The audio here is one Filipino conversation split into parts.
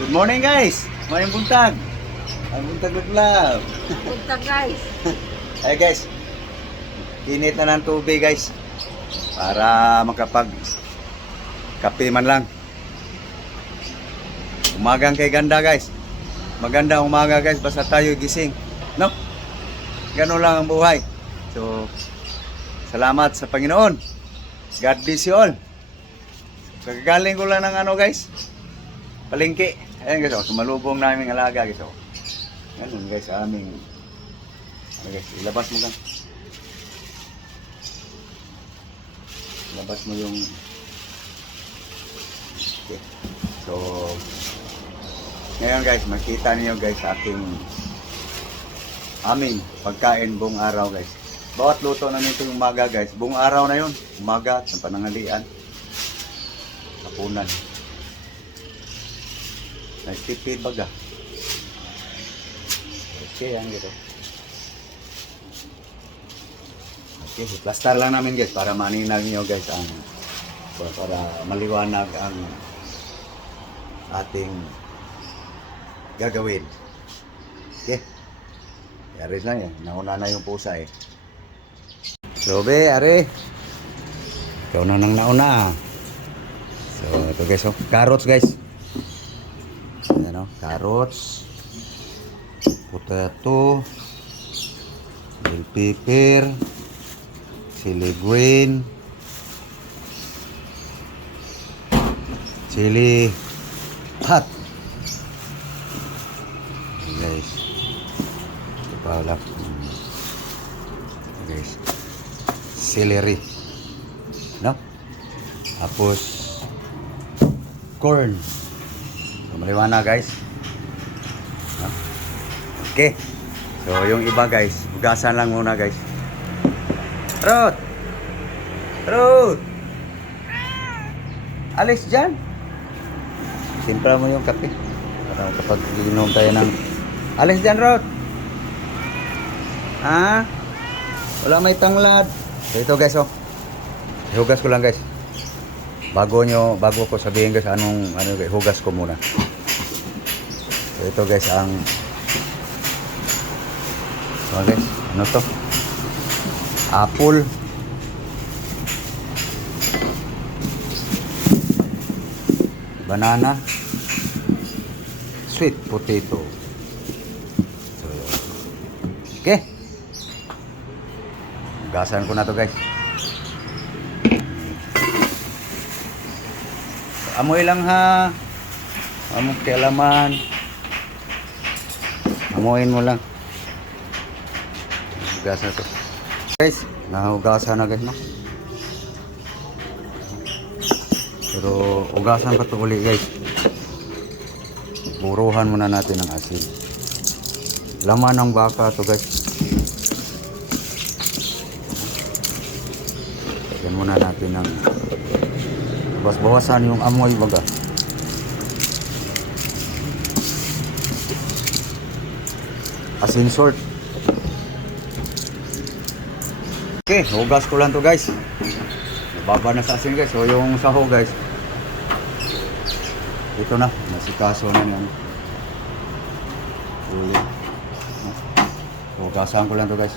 Good morning guys! Mayang buntag! Mayang buntag laglaw! Punta guys. Ay guys, init na ng tubig guys para makapag kape man lang. Umagang kay ganda guys. Maganda umaga guys basta tayo gising. No? Ganun lang ang buhay. So, salamat sa Panginoon. God bless you all. Kagagaling ko lang ng ano guys. Palengke. Ayan guys, oh, sumalubong namin alaga guys. Oh. Ganun guys, sa aming ano guys, ilabas mo kan. Ilabas mo yung okay. So, ngayon guys, makita niyo guys sa aming pagkain buong araw guys. Bawat luto namin ito yung umaga guys. Buong araw na yun. Umaga, sa pananghalian. Hapunan. Nagtipid baga. Okay, yan gitu. Okay, plaster lang namin guys para maninag nyo guys ang para maliwanag ang ating gagawin. Okay. Yari lang yan. Nauna na yung pusa eh. Lobe, are. Ikaw na nang nauna. So, ito guys, oh. Carrots guys. Ayan, oh. Carrots. Potato. Bell pepper. Chili green. Chili hot. Guys. Ito pa wala. Guys. Celery. No? Tapos corn. So, maliwanag guys. No? Okay. So, yung iba guys, hugasan lang muna guys. Ruth! Ruth! Alis dyan. Simpra mo yung kape. Para kapag inom tayo ng... Alis dyan, Ruth! Ha? Wala may tanglad. So, ito guys, oh. Hugas ko lang guys. Bago ko sabihin guys ano guys, hugas ko muna. So, ito guys ang guys, ano to? Apple. Banana. Sweet potato. So, okay. Gasan ko na to guys. Amoy lang ha. Amoy kialaman. Amoyin mo lang. Hugasan to. Guys, nahugasan na guys, no? Pero hugasan pa to uli guys. Buruhan muna natin ng asin. Laman ng baka to guys. Lagyan muna natin ng bawas-bawasan yung amoy baga. Asin salt. Okay, hugas ko lang to guys. Nababa na sa asin guys. So yung saho guys, ito na, nasikaso na yan. Ulit. Hugasan ko lang to guys.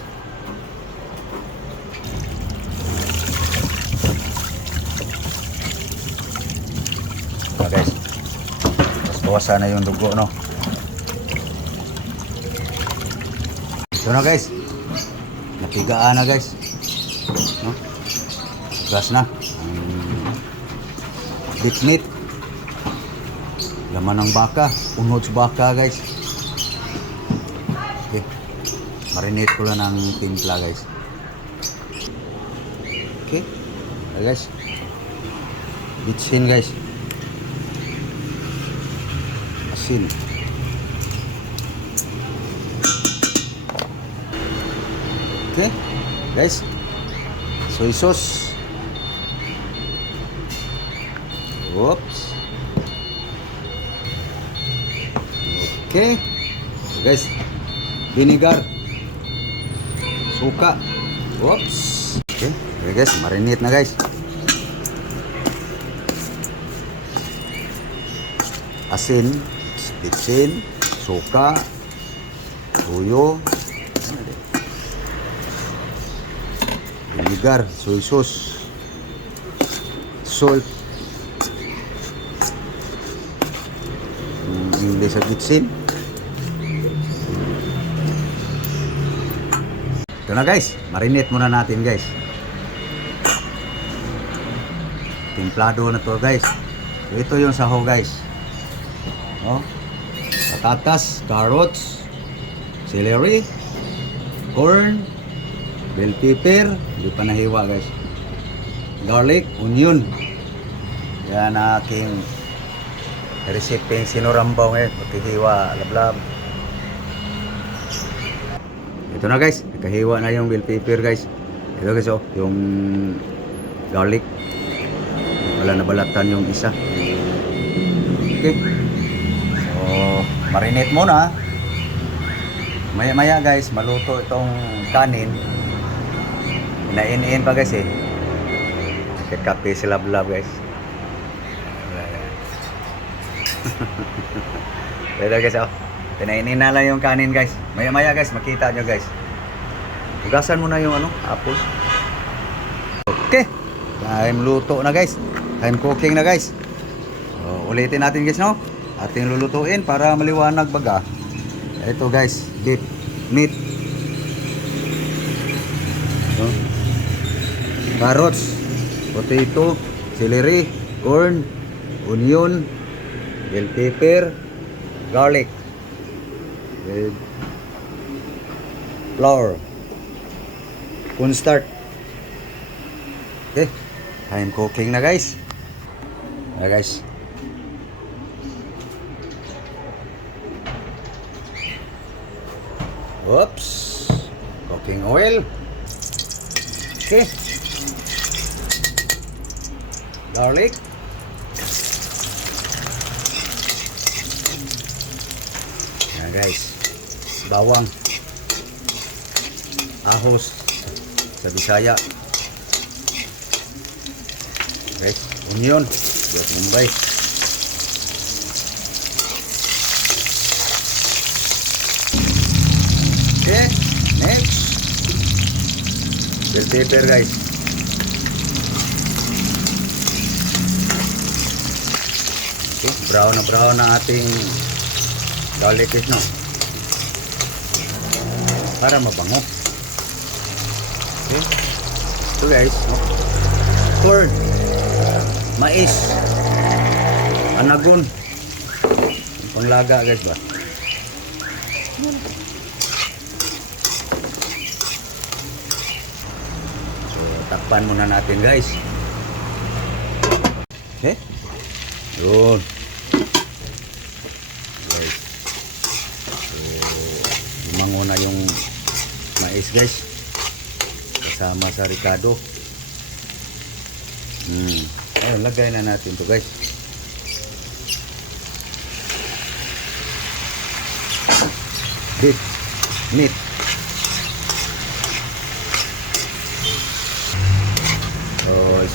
Guys, bawasan na yung dugo, no? Ito na guys, napigaan na guys, no? Gas na beef meat, laman ng baka, unods baka guys. Okay, marinate ko lang ng timpla guys. Okay, guys, bitsin guys, asin. Okay, guys, soy sauce. Oops. Okay, guys, vinegar, suka. Oops. Okay, guys, marinate na guys. Asin, kamatis, bitsin, suka, tuyo, vinegar, soy sauce, salt, English sa bitsin. Ito na guys, marinate muna natin guys. Templado na to guys. Ito yung saho guys. Oh, patatas, carrots, celery, corn, bell pepper, hindi pa nahiwa guys. Garlic, onion. Yan aking recipe sinurambaw ngayon. Paghihiwa, lablab. Ito na guys, nakahiwa na yung bell pepper guys. Ito guys oh, yung garlic. Wala nabalatan yung isa. Okay. So, marinate muna. Maya-maya guys, maluto itong kanin. Inain-in pa guys eh. Kakape si lablab guys. Ito guys oh. Pinainin na lang yung kanin guys. Maya-maya guys, makita nyo guys. Hugasan mo na yung apple. Okay. Time luto na guys. Time cooking na guys. So, ulitin natin guys no. Ating lulutuin para maliwanag baga. Ito guys, beef, meat. So, carrots, potato, celery, corn, onion, bell pepper, garlic. With flour, cornstarch. Okay, time cooking na guys. Na guys. Oops, cooking oil. Okay, garlic. Yan guys. Bawang, ahos sa Bisaya, guys, onion, buat Mumbai, okay, next, bell pepper guys, okay, brown na ating garlic is no. Para mabango. Okay. Ito guys, no? Corn, mais, anagon, panglaga guys ba? So, takpan muna natin guys. Okay. Yun. Guys. So, lumango na yung mais guys kasama sa ricado. Ayun, lagay na natin to guys. Beef, meat.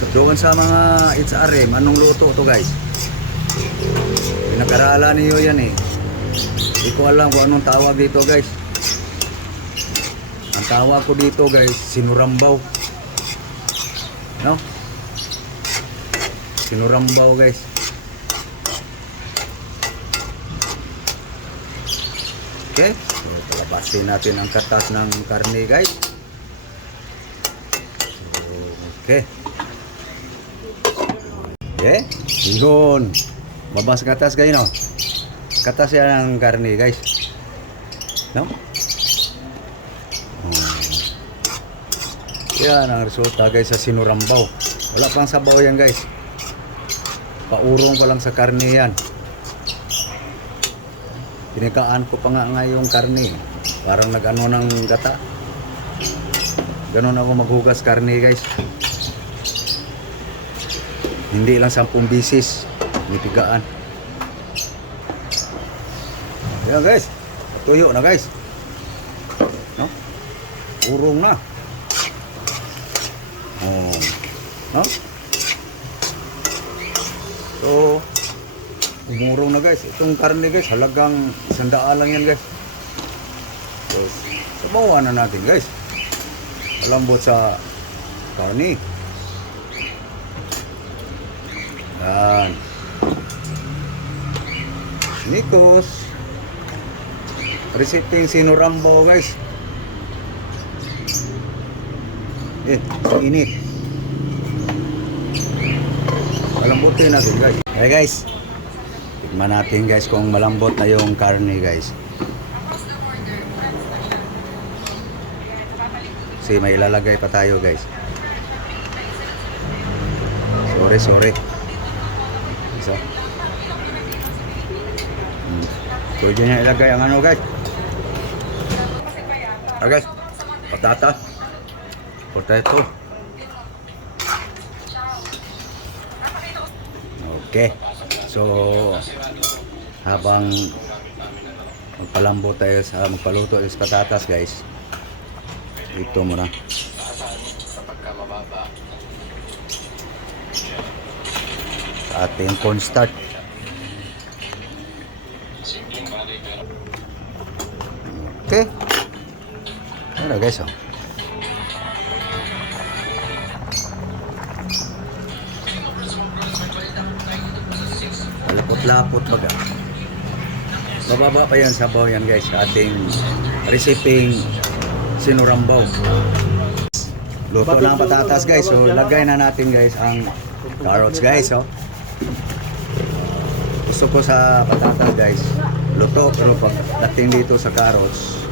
So doon sa mga HRM, anong luto to guys? Pinag-aralan niyo yan eh. Hindi ko alam kung anong tawag dito guys. Ang tawag ko dito guys, sinurambaw. No? Sinurambaw guys. Okay. So, palabasin natin ang katas ng karne guys. So, okay. Okay. Yun. Babas katas guys no. Katas yan ang karne guys. No? Yan ang resulta guys sa sinurambaw. Wala pang sabaw yan guys. Paurong pa lang sa karne yan. Pinikaan ko pa nga yung karne. Parang nag-ano ng gata. Ganon ako maghugas karne guys. Hindi lang 10 bisis. Nipigaan. Yan guys. Tuyo na guys. No? Urong na. Oh. No? So, umurong na guys. Itong karne guys, halagang 100 lang yan guys. So, sabawan na natin guys. Malambot sa karne. Yan. Nikos. Resiping sinurambaw guys. Init. Malambutin natin guys. Okay guys. Tignan natin guys kung malambot na yung karne guys. Kasi may ilalagay pa tayo guys. Sorry. Isa. Pwede niya ilagay ang ano guys. Guys. Potato. Okay. So habang magpaluto tayo sa patatas guys. Ito muna. Sa ating cornstarch. Okay. Ano guys oh. Lapot baga. Bababa pa yan sabaw yan guys sa ating resiping sinurambaw. Luto na ang patatas guys. So lagay na natin guys ang carrots guys oh. Gusto ko sa patatas guys luto, pero pag dating dito sa carrots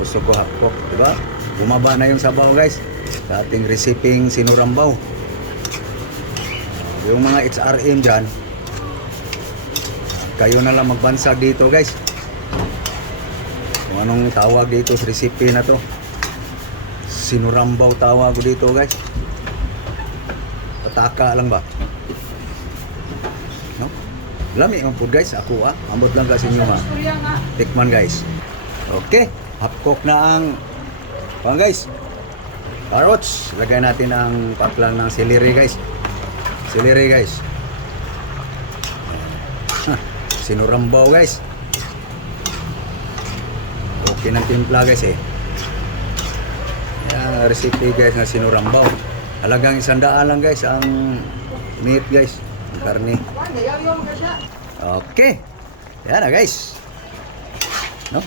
gusto ko hapok, diba? Bumaba na yung sabaw guys sa ating resiping sinurambaw. Yung mga HRM dyan, kayo na lang magbansag dito guys kung anong tawag dito sa recipe na to. Sinurambaw tawag ko dito guys. Pataka lang ba? No? Lami ang food guys. Ako ambot lang kasi nyo tikman guys. Okay, half-cook na ang guys carrots. Lagay natin ang paklang ng celery guys. Sinurambaw guys. Okay ng timpla guys eh. Yan, recipe guys na sinurambaw. Halagang 100 lang guys ang meat guys, ang karne. Okay. Yan na guys. No?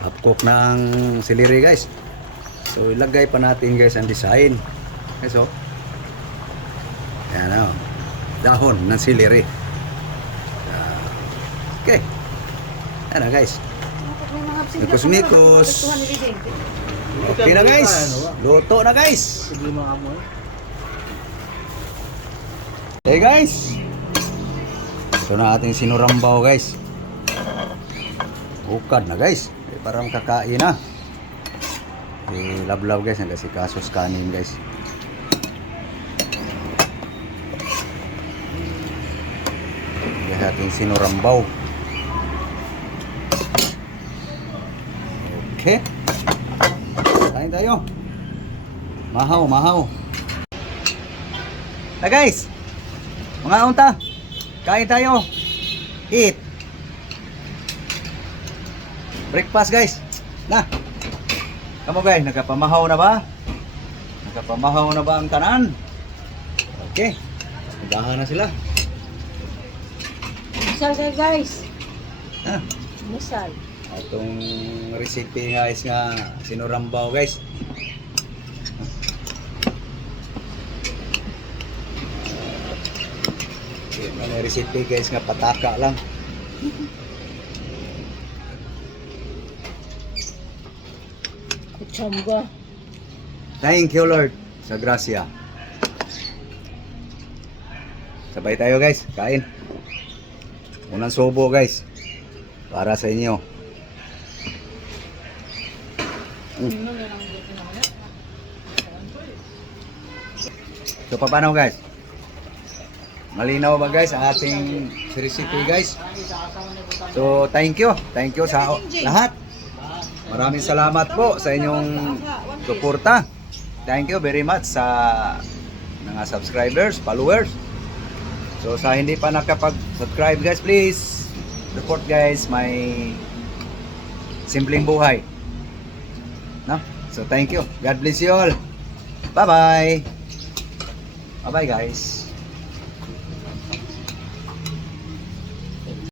Half cook na ang celery guys. So ilagay pa natin guys ang design. Guys oh. Yan oh. Dahon ng celery. Okay. Yan na guys. Mikos. Okay na guys. Luto na guys. Hey guys. Ito na ating sinurambaw guys. Bukad na guys. Para makakain na. Lablaw guys. Kasi kasos kanin guys. Yan ating sinurambaw. Okay. Kain tayo. Mahaw. Na guys. Mga unta. Kain tayo. Eat. Breakfast guys. Na. Kamu guys, nagkapamahaw na ba? Nagkapamahaw na ba ang tanan? Okay. Nagahan na sila. Misal kayo guys. Ha? Misal. Itong recipe guys nga sinurambaw guys. Ano recipe guys nga pataka lang. Kutsamba. Thank you Lord sa grasya. Sabay tayo guys, kain. Unang subo guys. Para sa inyo. So paano guys? Malinaw ba guys ang ating recipe guys? So thank you sa lahat. Maraming salamat po sa inyong suporta. Thank you very much sa mga subscribers, followers. So sa hindi pa nakapag-subscribe guys, please support guys my simpleng buhay. No? So thank you. God bless you all. Bye-bye. Bye-bye guys.